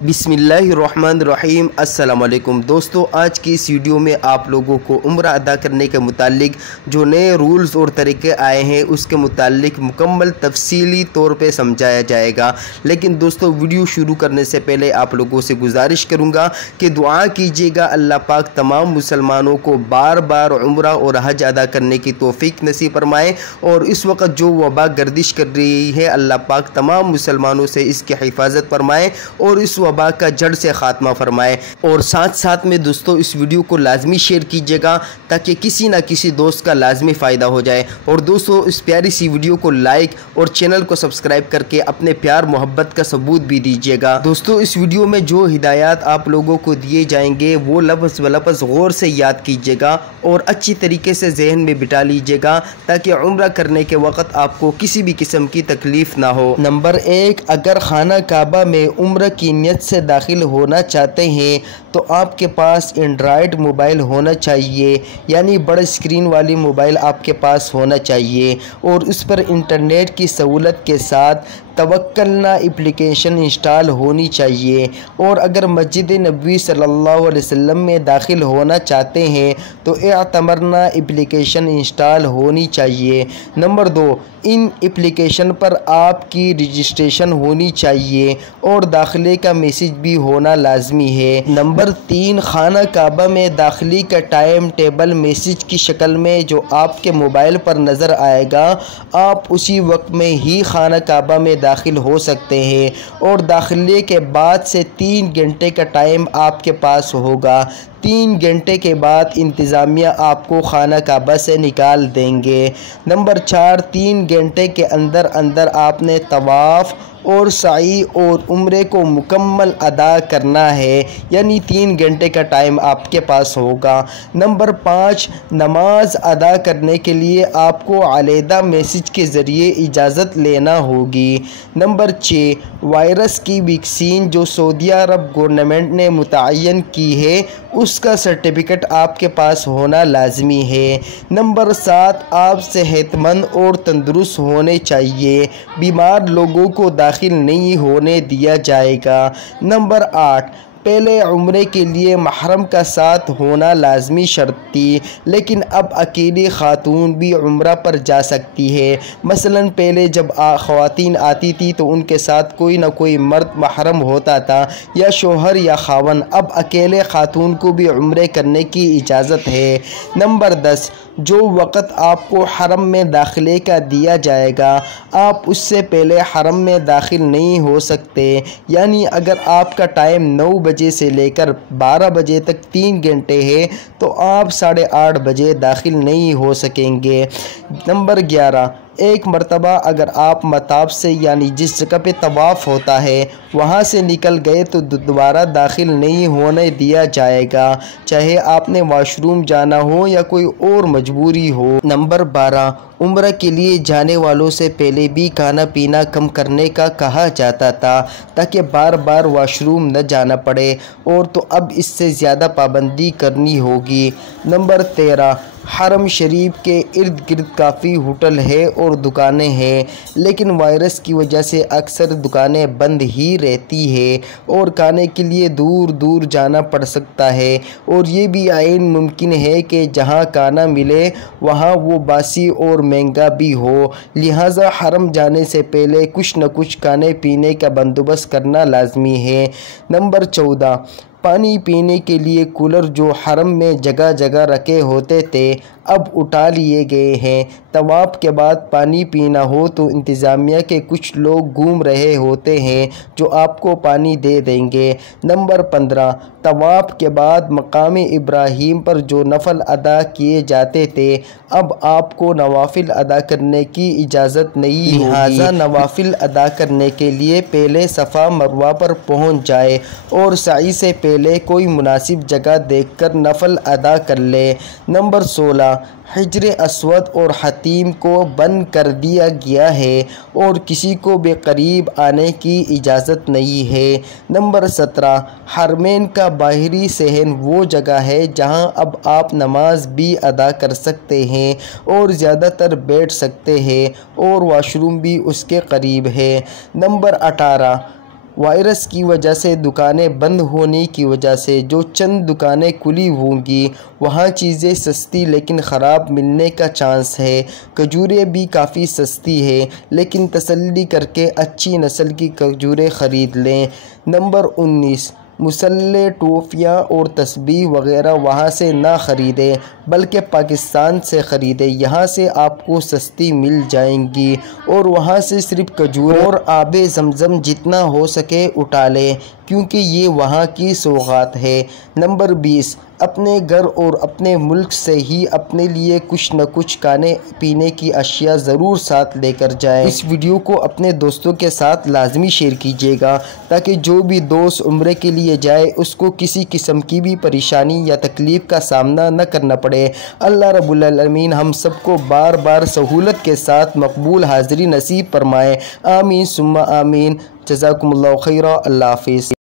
बिस्मिल्लाहिर्रहमानिर्रहीम। अस्सलाम वालेकुम दोस्तों, आज की इस वीडियो में आप लोगों को उम्रा अदा करने के मुतालिक जो नए रूल्स और तरीके आए हैं उसके मुतालिक मुकम्मल तफसीली तौर पे समझाया जाएगा। लेकिन दोस्तों, वीडियो शुरू करने से पहले आप लोगों से गुजारिश करूँगा कि दुआ कीजिएगा अल्लाह पाक तमाम मुसलमानों को बार बार उम्रा और हज अदा करने की तौफीक नसीब फरमाए। और इस वक्त जो वबा गर्दिश कर रही है, अल्लाह पाक तमाम मुसलमानों से इसकी हिफाजत फरमाए और इस वबा का जड़ से ख़ात्मा फरमाए। और साथ साथ में दोस्तों, इस वीडियो को लाजमी शेयर कीजिएगा ताकि किसी ना किसी दोस्त का लाजमी फ़ायदा हो जाए। और दोस्तों, इस प्यारी सी वीडियो को लाइक और चैनल को सब्सक्राइब करके अपने प्यार मोहब्बत का सबूत भी दीजिएगा। दोस्तों, इस वीडियो में जो हिदायत आप लोगों को दिए जाएंगे वो लफ्ज़ व लफ्ज़ गौर से याद कीजिएगा और अच्छी तरीके से जहन में बिठा लीजिएगा ताकि उम्रा करने के वक्त आपको किसी भी किस्म की तकलीफ़ ना हो। नंबर 1, अगर खाना काबा में उम्र की नियत से दाखिल होना चाहते हैं तो आपके पास एंड्रॉयड मोबाइल होना चाहिए, यानी बड़े स्क्रीन वाली मोबाइल आपके पास होना चाहिए और उस पर इंटरनेट की सहूलत के साथ तवक्कलना एप्लीकेशन इंस्टॉल होनी चाहिए। और अगर मस्जिद नबी सल्लल्लाहु अलैहि वसल्लम में दाखिल होना चाहते हैं तो एतमरना एप्लीकेशन इंस्टॉल होनी चाहिए। नंबर 2, इन एप्लीकेशन पर आपकी रजिस्ट्रेशन होनी चाहिए और दाखिले का मैसेज भी होना लाजमी है। नंबर 3, खाना काबा में दाखिले का टाइम टेबल मैसेज की शक्ल में जो आपके मोबाइल पर नज़र आएगा, आप उसी वक्त में ही खाना काबा में दाखिल हो सकते हैं और दाखिले के बाद से 3 घंटे का टाइम आपके पास होगा। 3 घंटे के बाद इंतज़ामिया आपको खाना काबा से निकाल देंगे। नंबर 4, 3 घंटे के अंदर अंदर आपने तवाफ़ और साई और उम्रे को मुकम्मल अदा करना है, यानी 3 घंटे का टाइम आपके पास होगा। नंबर 5, नमाज अदा करने के लिए आपको अलहदा मैसेज के ज़रिए इजाज़त लेना होगी। नंबर 6, वायरस की वैक्सीन जो सऊदी अरब गवर्नमेंट ने मुतय्यन की है उसका सर्टिफिकेट आपके पास होना लाजमी है। नंबर 7, आप सेहतमंद और तंदुरुस्त होने चाहिए, बीमार लोगों को दाखिल नहीं होने दिया जाएगा। नंबर 8, पहले उम्रे के लिए महरम का साथ होना लाजमी शर्त थी, लेकिन अब अकेली खातून भी उम्रा पर जा सकती है। मसलन पहले जब ख़वातीन आती थी तो उनके साथ कोई ना कोई मर्द महरम होता था, या शोहर या खावन। अब अकेले खातून को भी उम्रे करने की इजाज़त है। नंबर 10, जो वक़्त आपको हरम में दाखिले का दिया जाएगा आप उससे पहले हरम में दाखिल नहीं हो सकते, यानी अगर आपका टाइम 9 बजे से लेकर 12 बजे तक 3 घंटे है तो आप 8:30 बजे दाखिल नहीं हो सकेंगे। नंबर 11, एक मरतबा अगर आप मताब से यानी जिस जगह पे तवाफ़ होता है वहाँ से निकल गए तो दोबारा दाखिल नहीं होने दिया जाएगा, चाहे आपने वॉशरूम जाना हो या कोई और मजबूरी हो। नंबर 12, उम्र के लिए जाने वालों से पहले भी खाना पीना कम करने का कहा जाता था ताकि बार बार वॉशरूम न जाना पड़े, और तो अब इससे ज़्यादा पाबंदी करनी होगी। नंबर 13, हरम शरीफ के इर्द गिर्द काफ़ी होटल है और दुकानें हैं, लेकिन वायरस की वजह से अक्सर दुकानें बंद ही रहती है और खाने के लिए दूर दूर जाना पड़ सकता है। और ये भी आइन मुमकिन है कि जहां खाना मिले वहां वो बासी और महंगा भी हो, लिहाजा हरम जाने से पहले कुछ न कुछ खाने पीने का बंदोबस्त करना लाजमी है। नंबर 14, पानी पीने के लिए कूलर जो हरम में जगह जगह रखे होते थे अब उठा लिए गए हैं। तवाफ़ के बाद पानी पीना हो तो इंतज़ामिया के कुछ लोग घूम रहे होते हैं जो आपको पानी दे देंगे। नंबर 15, तवाफ़ के बाद मकाम इब्राहीम पर जो नफल अदा किए जाते थे अब आपको नवाफिल अदा करने की इजाज़त नहीं होगी, लिहाजा नवाफिल अदा करने के लिए पहले सफ़ा मरवा पर पहुँच जाए और साई से पहले कोई मुनासिब जगह देखकर नफल अदा कर ले। नंबर 16, हिजर अस्वद और हतीम को बंद कर दिया गया है और किसी को भी करीब आने की इजाज़त नहीं है। नंबर 17, हरमैन का बाहरी सहन वो जगह है जहां अब आप नमाज भी अदा कर सकते हैं और ज़्यादातर बैठ सकते हैं और वॉशरूम भी उसके करीब है। नंबर 18, وائرس کی وجہ سے دکانیں بند ہونے کی وجہ سے جو چند دکانیں کھلی ہوں گی وہاں چیزیں سستی لیکن خراب ملنے کا چانس ہے۔ کھجوریں بھی کافی سستی ہے لیکن تسلی کر کے اچھی نسل کی کھجوریں خرید لیں۔ نمبر 19، مسلح، ٹوفیاں اور تسبیح وغیرہ وہاں سے نہ خریدیں بلکہ پاکستان سے خریدیں، یہاں سے آپ کو سستی مل جائیں گی اور وہاں سے صرف کھجوریں اور آب زمزم جتنا ہو سکے اٹھا لیں کیونکہ یہ وہاں کی سوغات ہے۔ نمبر 20، اپنے گھر اور اپنے ملک سے ہی اپنے لیے کچھ نہ کچھ کھانے پینے کی اشیاء ضرور ساتھ لے کر جائیں۔ اس ویڈیو کو اپنے دوستوں کے ساتھ لازمی شیئر کیجیے گا تاکہ جو بھی دوست عمرے کے لیے جائے اس کو کسی قسم کی بھی پریشانی یا تکلیف کا سامنا نہ کرنا پڑے۔ اللہ رب العالمین ہم سب کو بار بار سہولت کے ساتھ مقبول حاضری نصیب فرمائے، آمین ثم آمین۔ جزاکم اللہ خیرا، اللہ حافظ۔